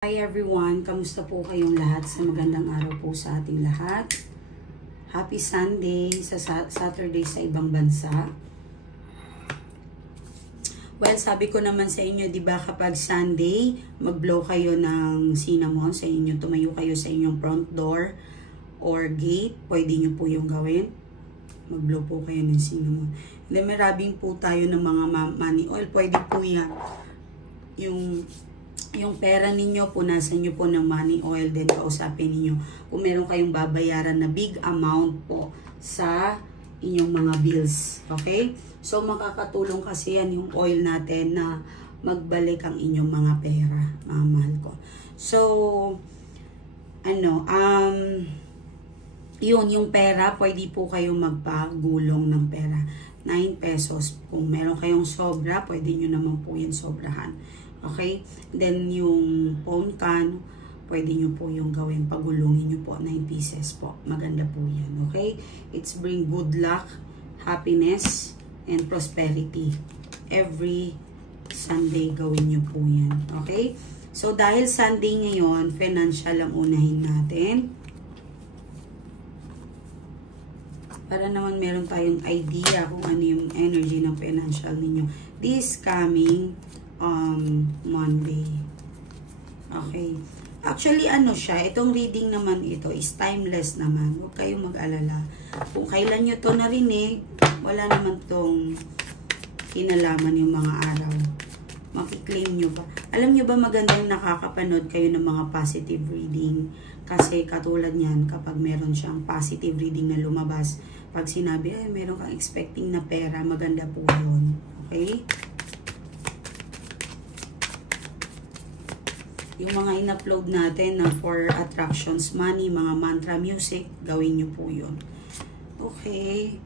Hi everyone, kamusta po kayong lahat? Sa magandang araw po sa ating lahat. Happy Sunday sa Saturday sa ibang bansa. Well, sabi ko naman sa inyo, 'di ba, kapag Sunday, mag-blow kayo ng cinnamon sa inyo, tumayo kayo sa inyong front door or gate, pwede niyo po 'yung gawin. Mag-blow po kayo ng cinnamon. And then maraming po tayo ng mga money oil, pwede po 'yan. Yung pera ninyo, punasan nyo po ng money oil, then kausapin ninyo kung meron kayong babayaran na big amount po sa inyong mga bills. Okay? So, makakatulong kasi yan yung oil natin na magbalik ang inyong mga pera, mga mahal ko. So, yung pera, pwede po kayong magpagulong ng pera. 9 pesos. Kung meron kayong sobra, pwede nyo naman po yan sobrahan. Okay? Then, yung phone can, pwede nyo po yung gawin. Pagulungin nyo po. 9 pieces po. Maganda po yan. Okay? It's bring good luck, happiness, and prosperity. Every Sunday, gawin nyo po yan. Okay? So, dahil Sunday ngayon, financial ang unahin natin. Para naman meron tayong idea kung ano yung energy ng financial ninyo. This coming Monday. Okay. Actually, siya, itong reading naman ito is timeless naman. Huwag kayong mag-alala. Kung kailan nyo to narinig, wala naman tong kinalaman yung mga araw. Makiklaim nyo ba? Alam nyo ba magandang nakakapanood kayo ng mga positive reading? Kasi katulad niyan, kapag meron siyang positive reading na lumabas, pag sinabi, ay, meron kang expecting na pera, maganda po yun. Okay? Yung mga in-upload natin na for attractions, money, mga mantra music, gawin nyo po yun. Okay.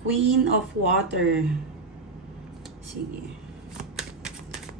Queen of Water. Sige.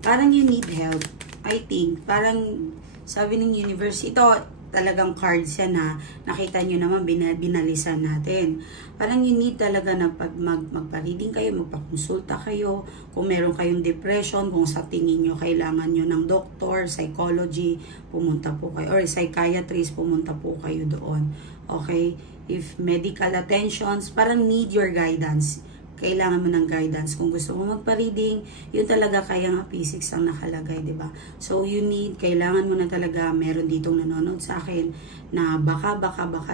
Parang you need help. I think. Parang sabi ng universe, ito talagang cards yan ha. Nakita nyo naman, binalisan natin. Parang you need talaga na pag magpa-reading kayo, magpa-consulta kayo. Kung meron kayong depression, kung sa tingin nyo kailangan nyo ng doctor, psychology, pumunta po kayo. Or psychiatrist, pumunta po kayo doon. Okay? If medical attentions, parang need your guidance. Kailangan mo ng guidance. Kung gusto mo magpa-reading, yun talaga kaya nga physics ang nakalagay, di ba? So, you need, kailangan mo na talaga, meron ditong nanonood sa akin na baka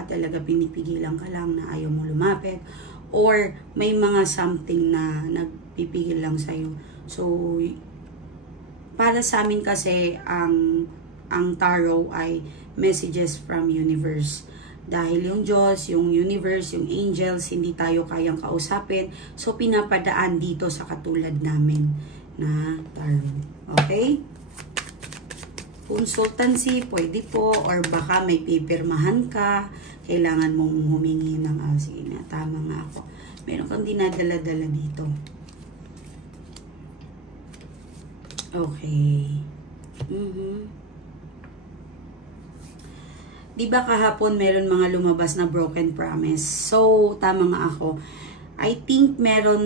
talaga pinipigilan ka lang na ayaw mo lumapit. Or, may mga something na nagpipigil lang sa'yo. So, para sa amin kasi, ang tarot ay messages from universe. Dahil yung Diyos, yung universe, yung angels, hindi tayo kayang kausapin. So, pinapadaan dito sa katulad namin na tarot. Okay? Consultancy, pwede po. Or baka may pipirmahan ka. Kailangan mong humingi ng, sige na, tama nga ako. Meron kang dinadala-dala dito. Okay. Diba kahapon meron mga lumabas na broken promise? So, tama nga ako. I think meron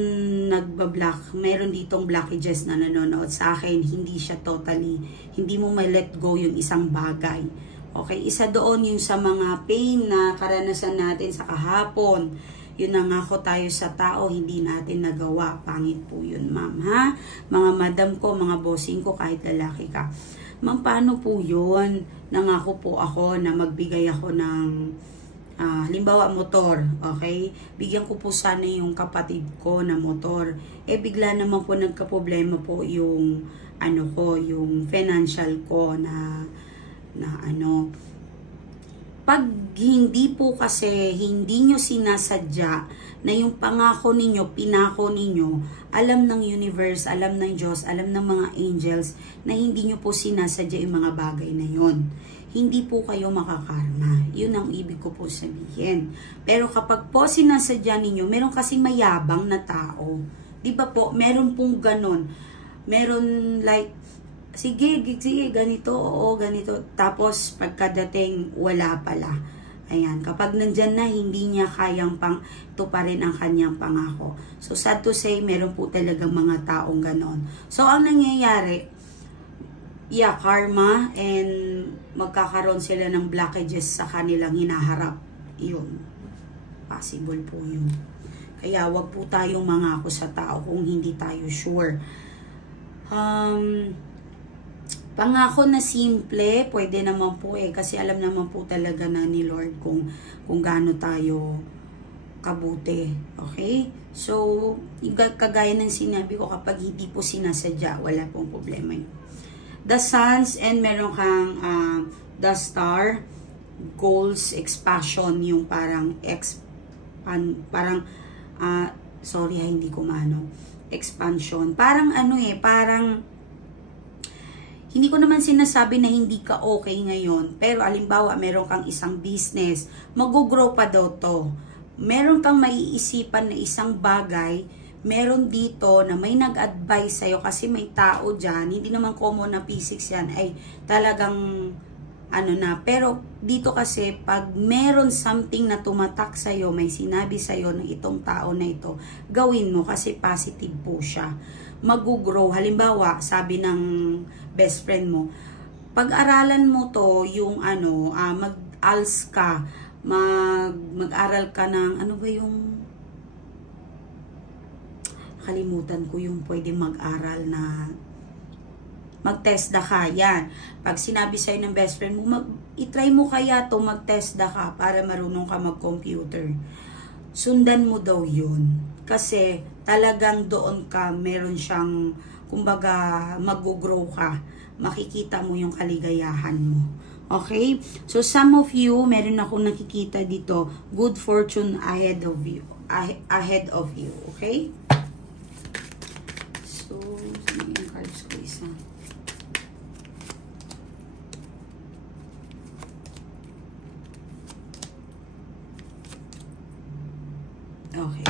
meron ditong blockages na nanonood sa akin. Hindi siya totally, hindi mo may let go yung isang bagay. Okay, isa doon yung sa mga pain na karanasan natin sa kahapon. Yun nangako tayo sa tao, hindi natin nagawa. Pangit po yun, ma'am, ha? Mga madam ko, mga bossing ko, kahit lalaki ka. Ma'am, paano po yun? Nangako po ako na magbigay ako ng, halimbawa, motor. Okay? Bigyan ko po sana yung kapatid ko na motor. Eh, bigla naman po nagka-problema po yung, yung financial ko na pag hindi po kasi hindi nyo sinasadya na yung pangako ninyo, pinako ninyo, alam ng universe, alam ng Diyos, alam ng mga angels na hindi nyo po sinasadya yung mga bagay na yon. Hindi po kayo makakarma. Yun ang ibig ko po sabihin. Pero kapag po sinasadya ninyo, meron kasing mayabang na tao. Di ba po, meron pong ganon. Meron like, sige, ganito, oo, ganito. Tapos, pagkadating, wala pala. Ayan, kapag nandyan na, hindi niya kayang tuparin ang kanyang pangako. So, sad to say, meron po talagang mga taong ganon. So, ang nangyayari, yeah, karma, and magkakaroon sila ng blockages sa kanilang hinaharap. Yun. Possible po yun. Kaya wag po tayong mangako sa tao kung hindi tayo sure. Pangako na simple, pwede naman po kasi alam naman po talaga na ni Lord kung gaano tayo kabuti. Okay? So, kagaya ng sinabi ko, kapag hindi po sinasadya, wala pong problema yun. The Suns, and meron kang the Star, goals, expansion, yung parang sorry hindi ko maano, expansion. Parang parang hindi ko naman sinasabi na hindi ka okay ngayon, pero alimbawa meron kang isang business, mag-grow pa daw to. Meron kang maiisipan na isang bagay, meron dito na may nag-advise sa'yo kasi may tao dyan, hindi naman common na physics yan, ay talagang pero dito kasi pag meron something na tumatak sa'yo, may sinabi sa'yo ng itong tao na ito, gawin mo kasi positive po siya. Mag-grow. Halimbawa, sabi ng best friend mo, pag-aralan mo to, yung mag-ALS ka, mag-aral ka ng, kalimutan ko yung pwede mag-aral na mag-TESDA ka, yan. Pag sinabi sa'yo ng best friend mo, itry mo kaya to mag-TESDA ka para marunong ka mag-computer. Sundan mo daw yun. Kasi talagang doon ka, meron siyang, kumbaga, mag-grow ka. Makikita mo yung kaligayahan mo. Okay? So, some of you, meron akong nakikita dito, good fortune ahead of you. Okay? So, saan yung cards ko isa? Okay.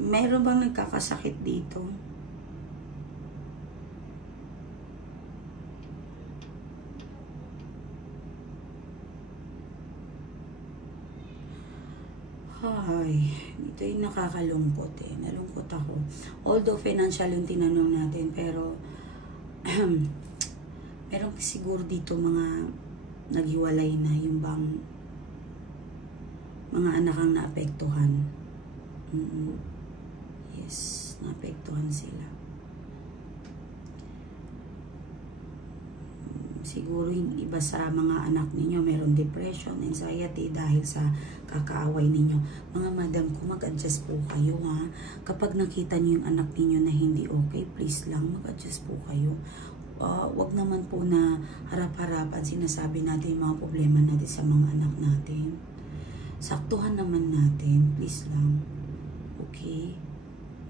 Meron bang nagkakasakit dito? Ay, ito yung nakakalungkot Nalungkot ako. Although financial yung tinanong natin, pero meron siguro dito mga naghiwalay na, yung bang mga anak ang naapektuhan. Yes, naapektuhan sila. Siguro yung iba sa mga anak ninyo meron depression, anxiety dahil sa kakaaway ninyo. Mga madam ko, mag-adjust po kayo ha. Kapag nakita niyo yung anak ninyo na hindi okay, please lang mag-adjust po kayo. Wag naman po na harap-harapan sinasabi natin yung mga problema natin sa mga anak natin. Saktuhan naman natin, please lang. Okay?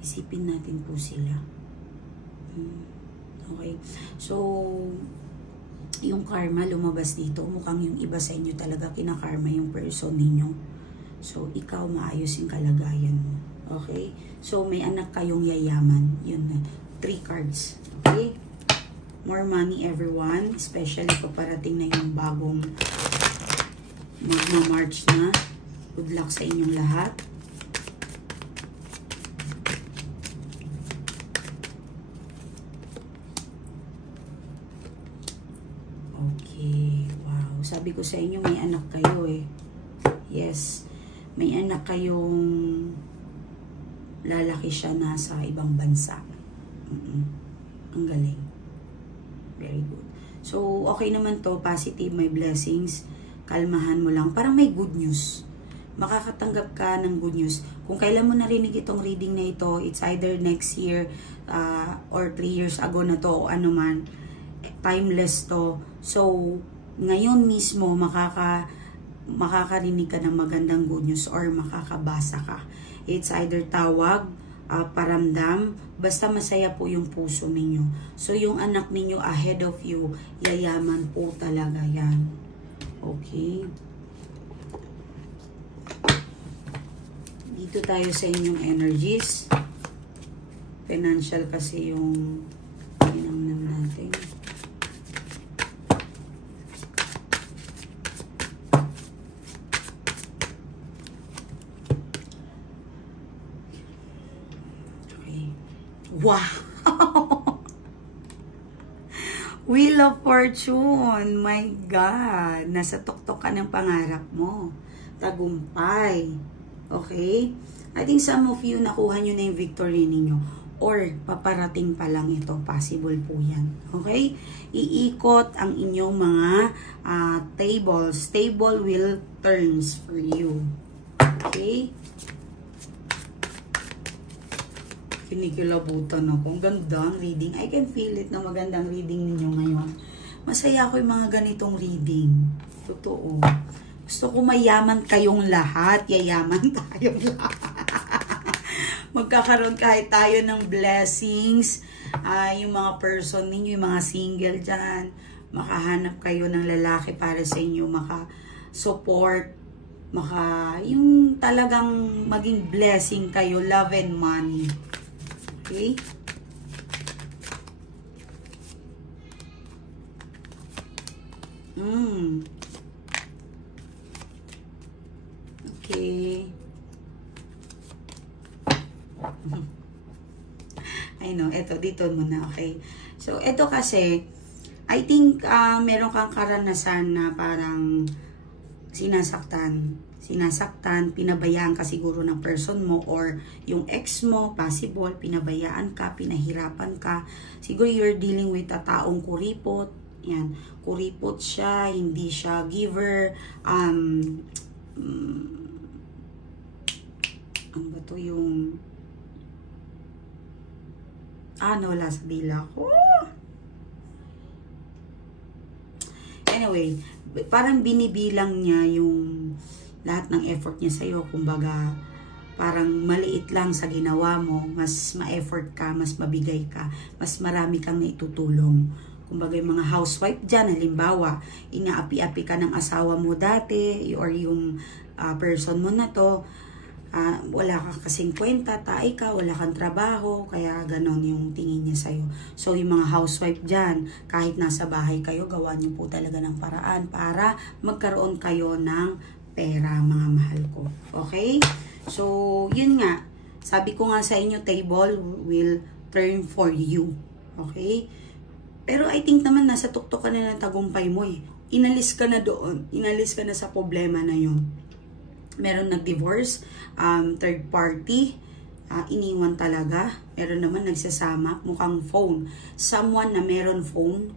Isipin natin po sila. Okay? So, yung karma lumabas dito, mukhang yung iba sa inyo talaga kinakarma yung person ninyo. So, ikaw maayos yung kalagayan mo. Okay? So, may anak kayong yayaman. Yun na. 3 cards. Okay? More money, everyone. Especially paparating na yung bagong March na. Good luck sa inyong lahat. Okay. Wow. Sabi ko sa inyo, may anak kayo Yes. May anak kayong lalaki siya nasa ibang bansa. Ang galing. Very good. So, okay naman to. Positive, may blessings. Kalmahan mo lang. Parang may good news. Makakatanggap ka ng good news. Kung kailan mo narinig itong reading na ito, it's either next year or 3 years ago na to o ano man. Timeless to. So, ngayon mismo makakarinig ka ng magandang good news or makakabasa ka. It's either tawag, paramdam, basta masaya po yung puso ninyo. So, yung anak ninyo ahead of you, yayaman po talaga yan. Okay? Dito tayo sa inyong energies. Financial kasi yung pinamnam natin. Wow! Wheel of Fortune. My God. Nasa tuktok ka ng pangarap mo. Tagumpay. Okay? I think some of you nakuha nyo na yung victory ninyo. Or paparating pa lang ito. Possible po yan. Okay? Iikot ang inyong mga tables. Table will turns for you. Okay? Kinikilabutan ako. Ang ganda ang reading. I can feel it na magandang reading ninyo ngayon. Masaya ako yung mga ganitong reading. Totoo. Gusto ko mayaman kayong lahat. Yayaman tayong lahat. Magkakaroon kahit tayo ng blessings. Yung mga person ninyo, yung mga single dyan, makahanap kayo ng lalaki para sa inyo, maka-support, yung talagang maging blessing kayo, love and money. Okay? Okay. I know, eto, dito muna, okay? So, eto kasi, I think, meron kang karanasan na parang sinasaktan, pinabayaan ka siguro ng person mo or yung ex mo, possible, pinabayaan ka, pinahirapan ka. Siguro you're dealing with a taong kuripot. Yan, kuripot siya, hindi siya giver. Ano ba to yung... nawala sa dila ko. Anyway, parang binibilang niya yung lahat ng effort niya sa'yo. Kumbaga, parang maliit lang sa ginawa mo. Mas ma-effort ka, mas mabigay ka, mas marami kang naitutulong. Kumbaga, yung mga housewife dyan, halimbawa, inaapi-api ka ng asawa mo dati, or yung person mo na to, wala ka kasing kwenta, tae ka, wala kang trabaho, kaya ganon yung tingin niya sa'yo. So, yung mga housewife dyan, kahit nasa bahay kayo, gawa niyo po talaga ng paraan para magkaroon kayo ng pera, mga mahal ko. Okay? So, yun nga. Sabi ko nga sa inyo, table will turn for you. Okay? Pero I think naman, nasa tuktok ka na ng tagumpay mo eh. Inalis ka na doon. Inalis ka na sa problema na yun. Meron nag-divorce, third party, iniwan talaga. Meron naman nagsasama, mukhang phone. Someone na meron phone,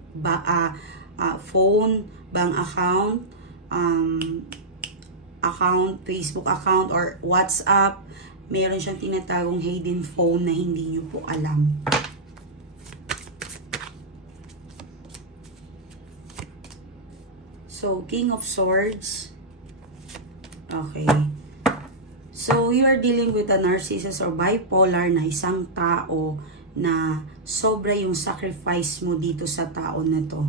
phone, bank account, Facebook account, or WhatsApp. Meron siyang tinatawag hidden phone na hindi nyo po alam. So, King of Swords. Okay. So, you are dealing with a narcissist or bipolar na isang tao na sobra yung sacrifice mo dito sa tao na to.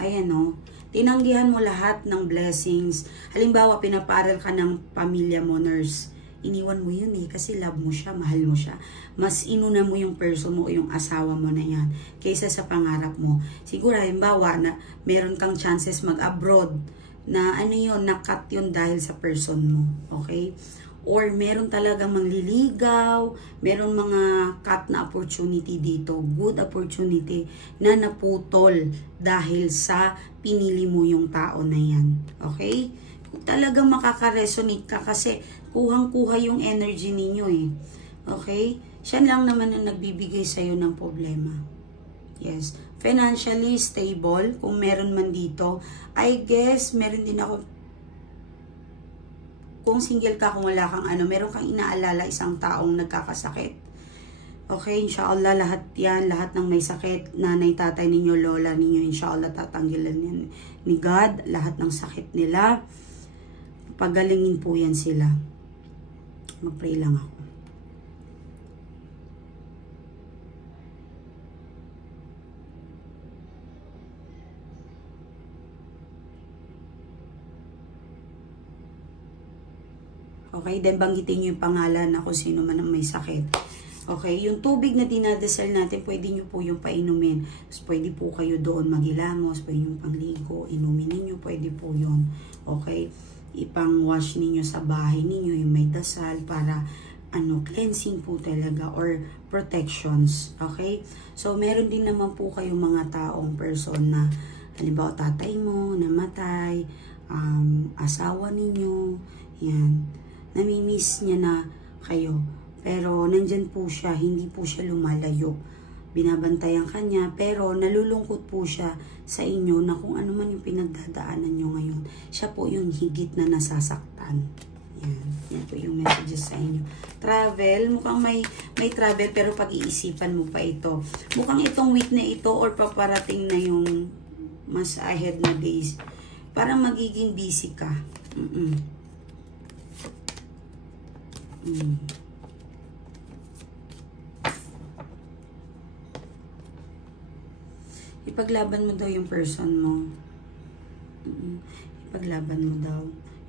Ayan o. Tinanggihan mo lahat ng blessings. Halimbawa, pinaparal ka ng pamilya mo, nurse. Iniwan mo yun eh, kasi love mo siya, mahal mo siya. Mas inuna mo yung person mo o yung asawa mo na yan kaysa sa pangarap mo. Siguro, halimbawa, na meron kang chances mag-abroad, na ano yun, na-cut yun dahil sa person mo. Okay? Or meron talagang mangliligaw, meron mga cut na opportunity dito, good opportunity na naputol dahil sa pinili mo yung tao na yan. Okay? Kung talagang makaka-resonate ka kasi kuhang-kuha yung energy ninyo eh. Okay? Siya lang naman ang nagbibigay sa'yo ng problema. Yes. Financially stable, kung meron man dito. I guess, meron din ako, kung single ka, kung wala kang meron kang inaalala isang taong nagkakasakit. Okay, inshallah, lahat yan, lahat ng may sakit, nanay, tatay ninyo, lola ninyo, inshallah, tatanggilan yan ni God, lahat ng sakit nila. Pagalingin po yan sila. Mag-pray lang ako. Okay, then banggitin nyo yung pangalan na kung sino man ang may sakit. Okay, yung tubig na dinadasal natin, pwede nyo po yung painumin. Pwede po kayo doon maghilamos, pwede yung pangligo, inumin ninyo, pwede po yun. Okay, ipang-wash ninyo sa bahay ninyo, yung may dasal, para cleansing po talaga or protections. Okay? So, meron din naman po kayong mga taong person na halimbawa tatay mo, namatay, asawa ninyo, yan. Namimiss niya na kayo. Pero nandyan po siya, hindi po siya lumalayo. Binabantayan kanya, pero nalulungkot po siya sa inyo na kung ano man yung pinagdadaanan nyo ngayon. Siya po yung higit na nasasaktan. Yan. Yan po yung messages sa inyo. Travel, mukhang may travel pero pag-iisipan mo pa ito. Mukhang itong week na ito or paparating na yung mas ahead na days. Parang magiging busy ka. Ipaglaban mo daw yung person mo. Ipaglaban mo daw.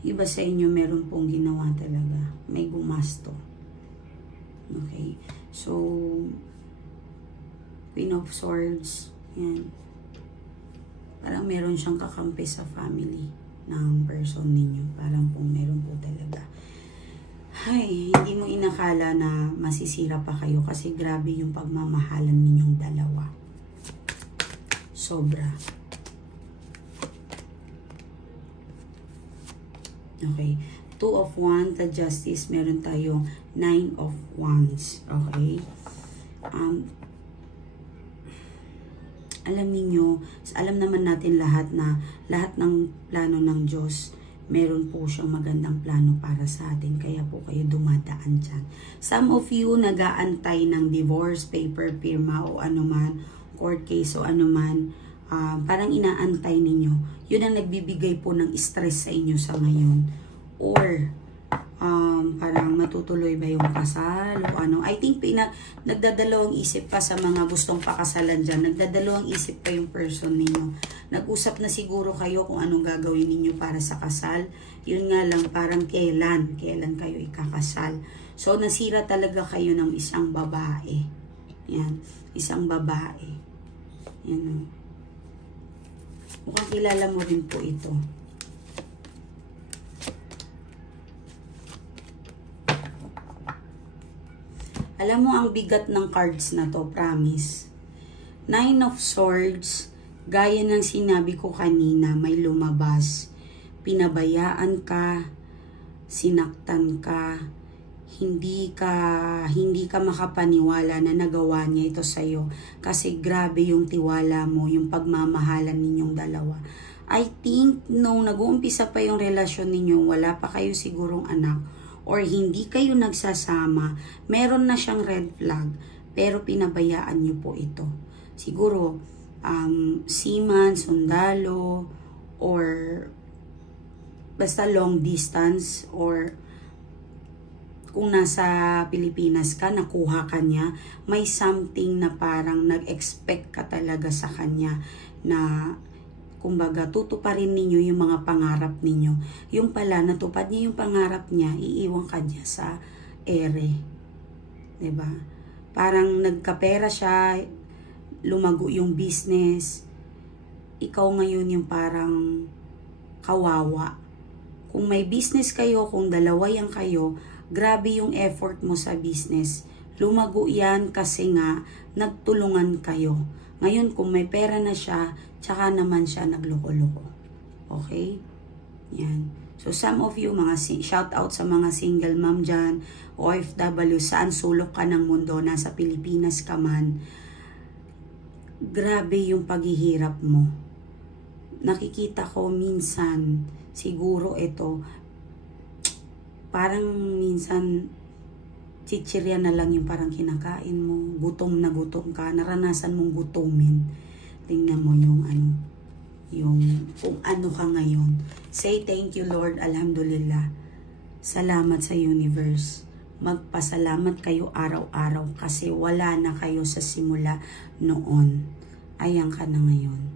Iba sa inyo meron pong ginawa talaga. May gumasto. Okay? So, Queen of Swords. Yan. Parang meron siyang kakampi sa family ng person ninyo. Parang pong meron po talaga. Ay, hindi mo inakala na masisira pa kayo kasi grabe yung pagmamahalan ninyong dalawa. Sobra. Okay. 2 of Wands, the Justice. Meron tayong 9 of Wands. Okay. Alam niyo, alam naman natin lahat na lahat ng plano ng Diyos, meron po siyang magandang plano para sa atin. Kaya po kayo dumadaan dyan. Some of you nag-aantay ng divorce paper, firma o anuman, court case o anuman. Parang inaantay ninyo. Yun ang nagbibigay po ng stress sa inyo sa ngayon. Or, parang matutuloy ba yung kasal o ano. I think nagdadalawang isip pa sa mga gustong pakasalan dyan. Nagdadalawang isip pa yung person ninyo. Nag-usap na siguro kayo kung anong gagawin ninyo para sa kasal. Yun nga lang, parang kailan kayo ikakasal. So, nasira talaga kayo ng isang babae. Yan, isang babae. Yan. Mukhang kilala mo rin po ito. Alam mo ang bigat ng cards na to, promise. 9 of Swords, gaya ng sinabi ko kanina, may lumabas. Pinabayaan ka, sinaktan ka, hindi ka makapaniwala na nagawa niya ito sa'yo. Kasi grabe yung tiwala mo, yung pagmamahalan ninyong dalawa. I think, nung nag-uumpisa pa yung relasyon ninyo, wala pa kayo sigurong anak, or hindi kayo nagsasama, meron na siyang red flag, pero pinabayaan niyo po ito. Siguro, seaman, sundalo, or basta long distance, or kung nasa Pilipinas ka, nakuha ka niya, may something na parang nag-expect ka talaga sa kanya na kumbaga, tutuparin ninyo yung mga pangarap ninyo. Yung pala, natupad niya yung pangarap niya, iiwan ka niya sa ere. Diba? Parang nagkapera siya, lumago yung business. Ikaw ngayon yung parang kawawa. Kung may business kayo, kung dalawa yan kayo, grabe yung effort mo sa business. Lumago yan kasi nga, nagtulungan kayo. Ngayon, kung may pera na siya, tsaka naman siya nagloko-loko. Okay? Yan. So, some of you, shout out sa mga single mom dyan, OFW, saan sulok ka ng mundo, nasa Pilipinas ka man, grabe yung paghihirap mo. Nakikita ko minsan, siguro ito, parang minsan, chichirya na lang yung parang kinakain mo, gutom na gutom ka, naranasan mong gutumin. Tingnan mo yung kung ano ka ngayon. Say thank you Lord, alhamdulillah. Salamat sa universe. Magpasalamat kayo araw-araw kasi wala na kayo sa simula noon. Ayan ka na ngayon.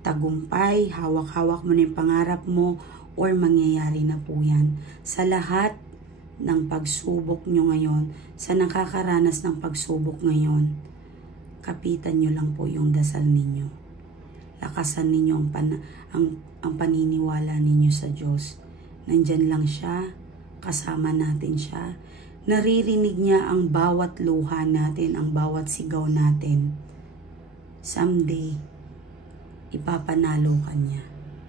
Tagumpay, hawak-hawak mo na yung pangarap mo or mangyayari na po yan. Sa lahat ng pagsubok nyo ngayon, sa nakakaranas ng pagsubok ngayon, kapitan nyo lang po yung dasal ninyo. Lakasan ninyo ang paniniwala ninyo sa Diyos. Nandyan lang siya, kasama natin siya. Naririnig niya ang bawat luha natin, ang bawat sigaw natin. Someday, ipapanalo ka niya.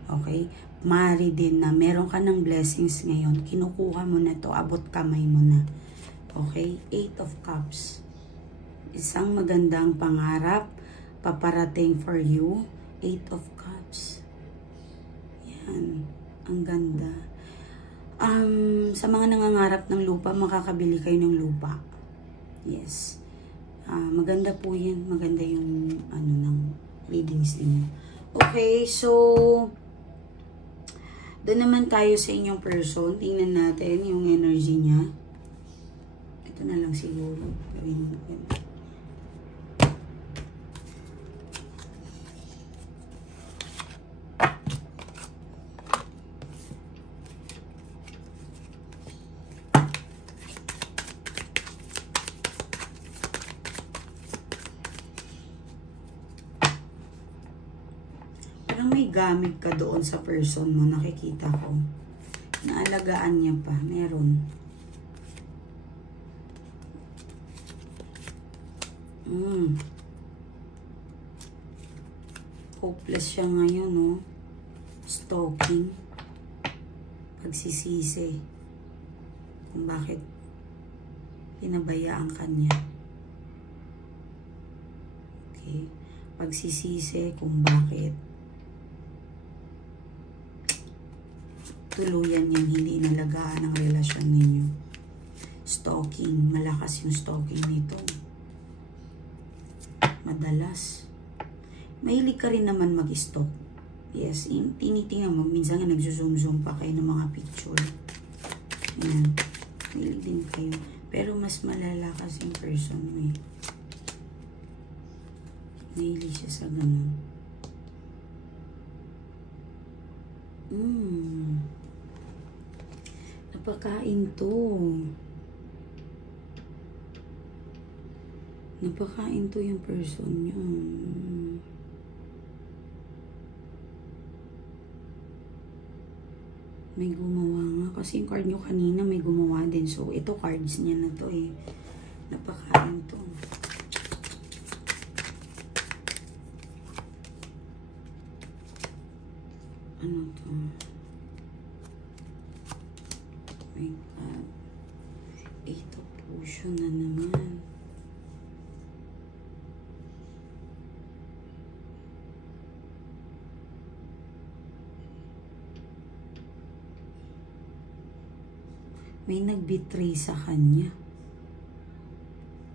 Okay? Maaari din na meron ka ng blessings ngayon, kinukuha mo na to, abot kamay mo na. Okay? 8 of Cups. Isang magandang pangarap, paparating for you. 8 of Cups. Yan. Ang ganda. Sa mga nangangarap ng lupa, makakabili kayo ng lupa. Yes. Maganda po yan. Maganda yung ng readings niyo. Okay, so doon naman tayo sa inyong person. Tingnan natin yung energy niya. Ito na lang siguro. Gawin natin. May gamit ka doon sa person mo, nakikita ko. Naalagaan niya pa, meron. Hopeless siya ngayon, no? Stalking. Pagsisisi. Kung bakit pinabayaan ka niya. Okay? Pagsisisi kung bakit tuluyan niyang hindi inalagaan ang relasyon ninyo. Stalking. Malakas yung stalking nito. Madalas. Mahilig ka rin naman mag-stalk. Yes, tinitingnan mo. Minsan nga nagsuzoom-zoom pa kayo ng mga picture. Yan. Mahilig din kayo. Pero mas malalakas yung person mo eh. Mahilig siya sa ganun. Napakain to. Napakain to yung person nyo. May gumawa nga. Kasi yung card nyo kanina may gumawa din. So, ito cards niya na to eh. Napakain to. Ano to? My God. 8 of Potion na naman. May nag-betray sa kanya.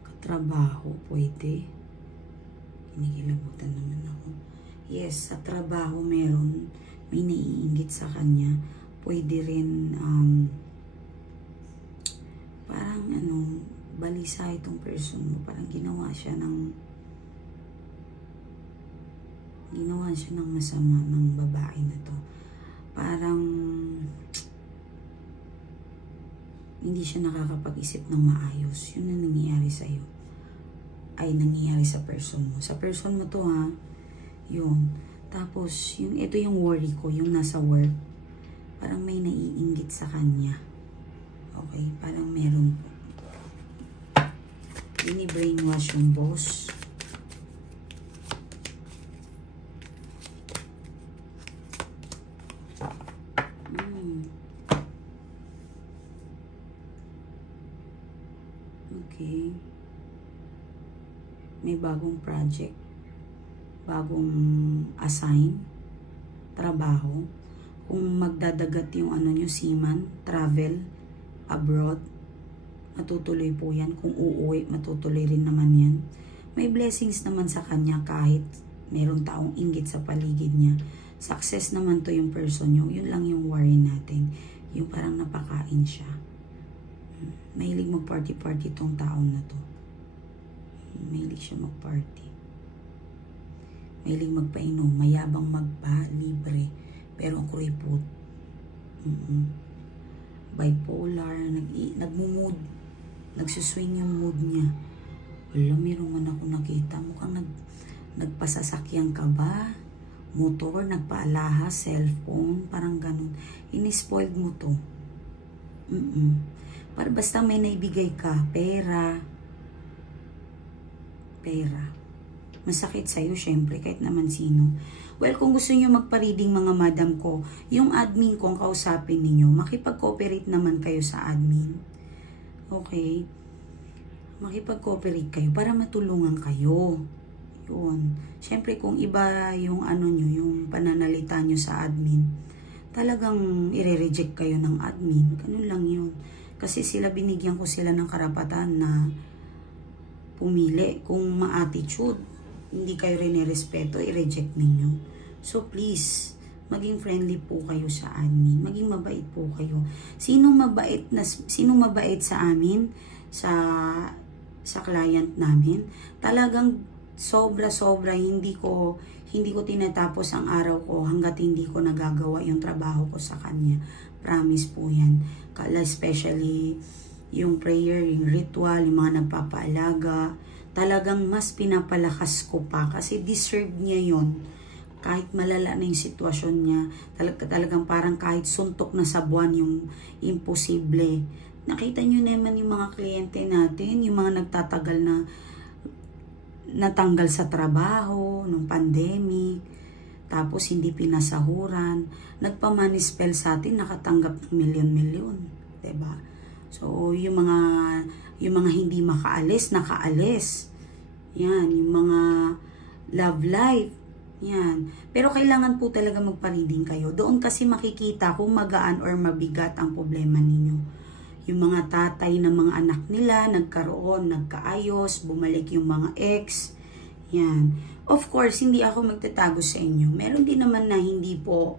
Katrabaho, pwede. Kinikilabutan naman ako. Yes, sa trabaho meron. May naiinggit sa kanya. Pwede rin, parang balisa itong person mo. Parang ginawa siya ng masama ng babae na to. Parang hindi siya nakakapag-isip ng maayos. Yun ang nangyayari sa'yo. Ay, nangyayari sa person mo. Sa person mo to ha. Yun. Tapos, ito yung worry ko, yung nasa work. Parang may naiinggit sa kanya. Okay? Parang meron po. Bini-brainwash yung boss. Okay. May bagong project. Bagong assign. Trabaho. Kung magdadagat yung nyo, seaman, travel, abroad, matutuloy po yan. Kung uuwi, matutuloy rin naman yan. May blessings naman sa kanya kahit merong taong inggit sa paligid niya. Success naman to yung person nyo. Yun lang yung worry natin. Yung parang napakain siya. Mahilig mag-party-party tong taon na to. Mahilig siya mag-party. Mahilig magpainom. Mayabang magpa-libre. Pero ang kuripot. Bipolar. Nagmo-mood. Nagsuswing yung mood niya. Wala, meron man ako nakita. Mukhang nagpasasakyan ka ba? Motor, nagpaalahas, cellphone, parang ganun. Inispoiled mo to. Para basta may naibigay ka, pera. Masakit sa'yo, syempre, kahit naman sino. Well, kung gusto nyo magpa-reading mga madam ko, yung admin ko ang kausapin ninyo, makipag-cooperate naman kayo sa admin. Okay? Makipag-cooperate kayo para matulungan kayo. Yun. Syempre, kung iba yung yung pananalita nyo sa admin, talagang i-reject kayo ng admin. Ganun lang yun. Kasi binigyan ko sila ng karapatan na pumili. Kung ma-attitude, hindi kayo rin i-respeto, i-reject ninyo. So please, maging friendly po kayo sa admin. Maging mabait po kayo. Sinong mabait sa amin, sa client namin, talagang sobra-sobra hindi ko tinatapos ang araw ko hanggat hindi ko nagagawa yung trabaho ko sa kanya. Promise po yan. Especially yung prayer, yung ritual, yung mga nagpapaalaga, talagang mas pinapalakas ko pa kasi deserve niya yon. Kahit malala na yung sitwasyon niya, talagang parang kahit suntok na sa buwan yung imposible. Nakita nyo naman yung mga kliyente natin, yung mga nagtatagal na natanggal sa trabaho, nung pandemic, tapos hindi pinasahuran, nagpa-money spell sa atin, nakatanggap ng milyon-milyon, diba? So, yung mga hindi makaalis, nakaalis. Yan, yung mga love life. Yan. Pero kailangan po talaga magpa-reading kayo. Doon kasi makikita kung magaan or mabigat ang problema ninyo. Yung mga tatay ng mga anak nila, nagkaayos, bumalik yung mga ex. Yan. Of course, hindi ako magtatago sa inyo. Meron din naman na hindi po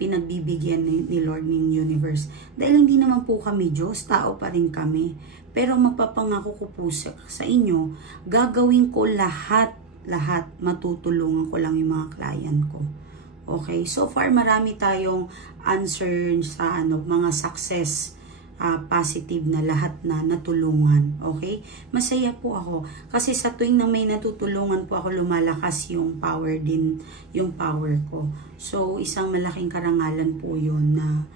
pinagbibigyan ni Lord ng universe. Dahil hindi naman po kami Diyos, tao pa rin kami. Pero magpapangako ko po sa inyo, gagawin ko lahat, matutulungan ko lang yung mga client ko. Okay? So far, marami tayong answer sa mga success, positive na lahat na natulungan. Okay? Masaya po ako. Kasi sa tuwing na may natutulungan po ako, lumalakas yung power ko. So, isang malaking karangalan po yun na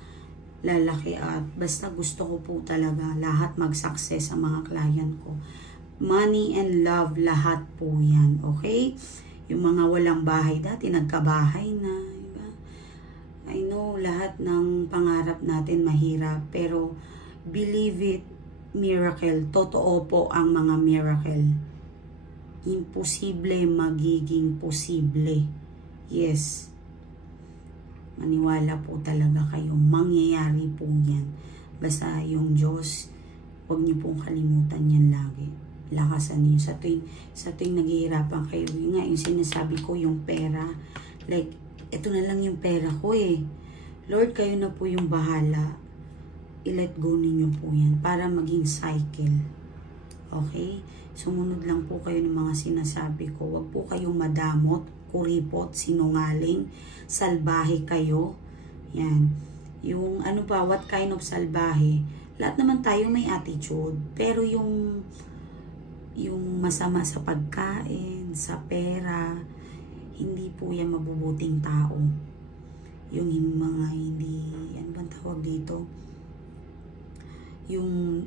lalaki at basta gusto ko po talaga lahat mag-success sa mga client ko. Money and love, lahat po yan. Okay? Yung mga walang bahay dati, nagkabahay na. Diba? I know, lahat ng pangarap natin mahirap, pero believe it, miracle. Totoo po ang mga miracle. Imposible magiging posible. Yes. Maniwala po talaga kayo. Mangyayari po yan. Basta yung Diyos, huwag niyo pong kalimutan yan lagi. Lakasan niyo. Sa tuwing naghihirapan kayo, yung sinasabi ko, yung pera. Like, ito na lang yung pera ko eh. Lord, kayo na po yung bahala. I-let go ninyo po yan para maging cycle. Okay? Sumunod lang po kayo ng mga sinasabi ko. Huwag po kayong madamot, kuripot, sinungaling, salbahe kayo. Yan. Yung what kind of salbahe? Lahat naman tayo may attitude. Pero yung masama sa pagkain, sa pera, hindi po yan mabubuting tao. Yung mga hindi, ano bang tawag dito? Yung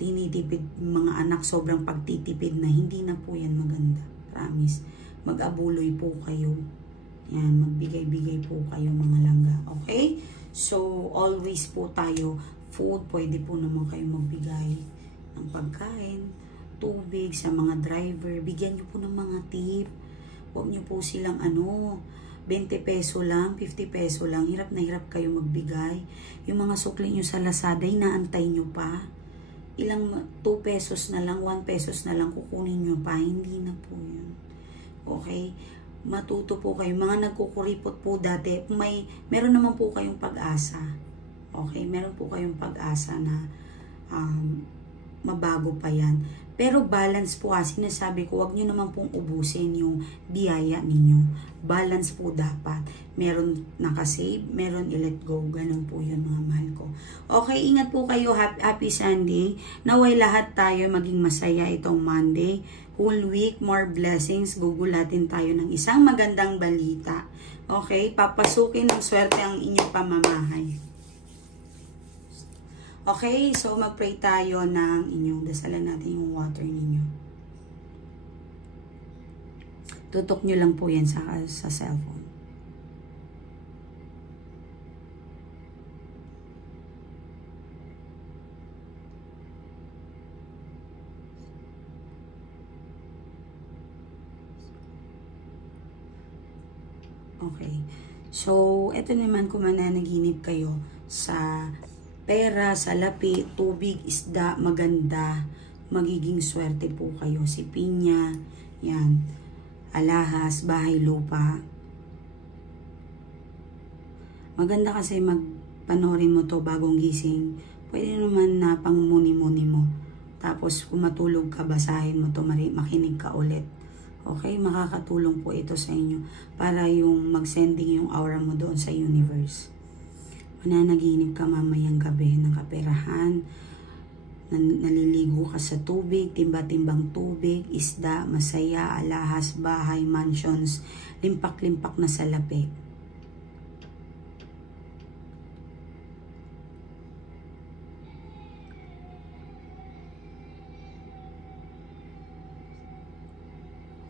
tinitipid mga anak, sobrang pagtitipid na, hindi na po yan maganda. Promise. Mag-abuloy po kayo. Yan, magbigay-bigay po kayo mga langga. Okay? So, always po tayo, food, pwede po naman kayo magbigay ng pagkain, tubig sa mga driver. Bigyan nyo po ng mga tip. Huwag nyo po silang 20 peso lang, 50 peso lang, hirap na hirap kayo magbigay. Yung mga sukli nyo sa Lazada, inaantay nyo pa. 2 pesos na lang, 1 pesos na lang, kukunin nyo pa. Hindi na po yun. Okay? Matuto po kayo. Mga nagkukuripot po dati, meron naman po kayong pag-asa. Okay? Meron po kayong pag-asa na mabago pa yan. Pero balance po sinasabi ko, wag nyo naman pong ubusin yung biyaya ninyo. Balance po dapat. Meron nakasave, meron i-let go. Ganun po yun mga mahal ko. Okay, ingat po kayo. Happy Sunday. Naway lahat tayo maging masaya itong Monday. Whole week, more blessings. Gugulatin tayo ng isang magandang balita. Okay, papasukin ng swerte ang inyong pamamahay. Okay, so mag-pray tayo ng inyong dasalan natin yung water ninyo. Tutok nyo lang po yan sa cellphone. Okay. So, ito naman kung mananaginip kayo sa pera, salapi, tubig, isda, maganda, magiging swerte po kayo. Si pinya, yan, alahas, bahay, lupa. Maganda kasi magpanorin mo to bagong gising. Pwede naman na pangmuni-muni mo. Tapos kung matulog ka, basahin mo to, makinig ka ulit. Okay, makakatulong po ito sa inyo para yung mag-sending yung aura mo doon sa universe. Mananaginip ka mamayang gabi ng kaperahan, naliligo ka sa tubig, timba-timbang tubig, isda, masaya, alahas, bahay, mansions, limpak-limpak na salapi.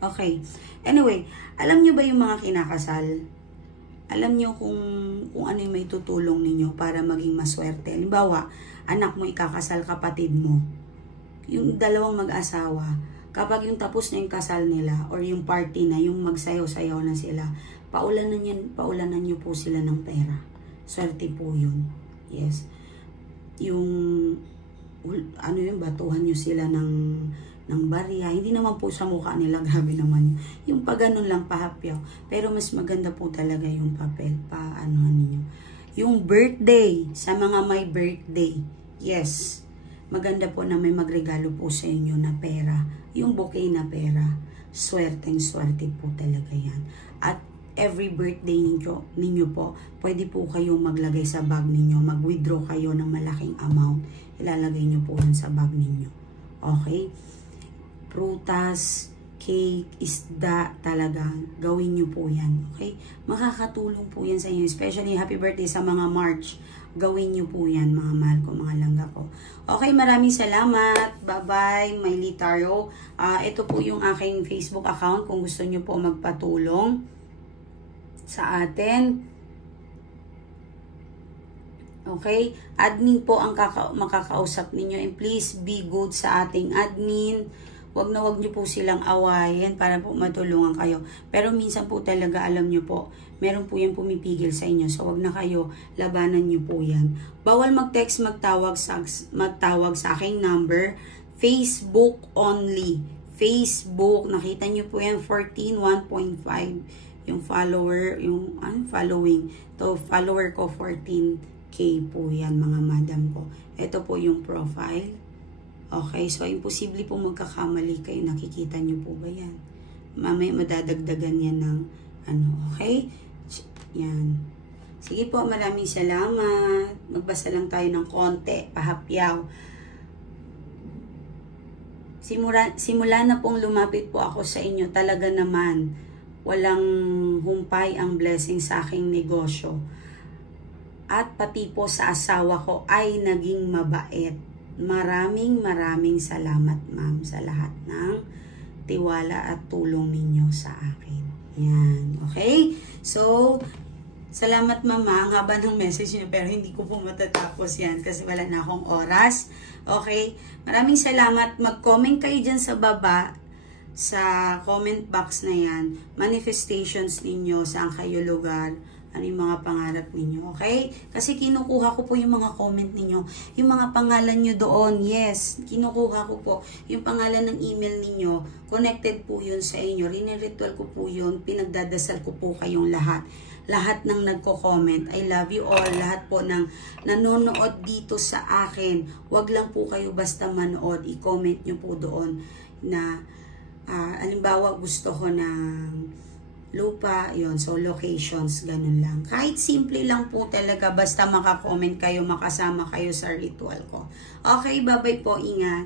Okay. Anyway, alam nyo ba yung mga kinakasal? Alam nyo kung ano yung may tutulong ninyo para maging maswerte. Halimbawa, anak mo ikakasal, kapatid mo. Yung dalawang mag-asawa, kapag yung tapos na yung kasal nila or yung party na, yung magsayaw-sayaw na sila, paulanan nyo po sila ng pera. Swerte po yun. Yes. Yung, ano yung batuhan nyo sila ng barya. Hindi naman po sa mukha nila, grabe naman. Yung pag ganun lang, pahapyaw. Pero mas maganda po talaga yung papel, paanohan ninyo. Yung birthday, sa mga may birthday, yes, maganda po na may magregalo po sa inyo na pera. Yung bouquet na pera, swerte po talaga yan. At every birthday ninyo po, pwede po kayong maglagay sa bag ninyo, mag-withdraw kayo ng malaking amount, ilalagay nyo po yan sa bag ninyo. Okay? Prutas, cake, isda, talaga, gawin nyo po yan. Okay? Makakatulong po yan sa inyo. Especially happy birthday sa mga March. Gawin nyo po yan, mga mahal ko, mga langga ko. Okay, maraming salamat. Bye-bye, Mylee Tarot. Ito po yung aking Facebook account kung gusto nyo po magpatulong sa atin. Okay? Admin po ang makakausap ninyo. And please be good sa ating admin. Wag nyo po silang awayin para po matulungan kayo. Pero minsan po talaga, alam nyo po, meron po yung pumipigil sa inyo. So, wag na kayo, labanan nyo po yan. Bawal mag-text, magtawag sa aking number. Facebook only. Facebook, nakita nyo po yan, 14,1.5. Yung follower, yung following. To follower ko, 14K po yan, mga madam ko. Ito po yung profile. Okay, so imposible po magkakamali kayo. Nakikita nyo po ba yan? Mamaya madadagdagan yan ng okay? Yan. Sige po, maraming salamat. Magbasa lang tayo ng konti, pahapyaw. Simula na pong lumapit po ako sa inyo, talaga naman, walang humpay ang blessing sa aking negosyo. At pati po sa asawa ko ay naging mabait. Maraming salamat, ma'am, sa lahat ng tiwala at tulong ninyo sa akin. Yan. Okay? So, salamat, mama. Ang haba ng message niyo, pero hindi ko po matatapos yan kasi wala na akong oras. Okay? Maraming salamat. Mag-comment kayo dyan sa baba, sa comment box na yan. Manifestations ninyo, saan kayo lugar, ano yung mga pangarap ninyo, okay? Kasi kinukuha ko po yung mga comment ninyo, yung mga pangalan nyo doon, yes, kinukuha ko po yung pangalan ng email ninyo, connected po yun sa inyo, riniritual ko po yun, pinagdadasal ko po kayong lahat ng nagko-comment, I love you all, lahat po ng nanonood dito sa akin, wag lang po kayo basta manood, i-comment nyo po doon na, halimbawa gusto ko ng lupa, yon, so locations, ganun lang. Kahit simple lang po talaga, basta makakomment kayo, makasama kayo sa ritual ko. Okay, bye-bye po, ingat.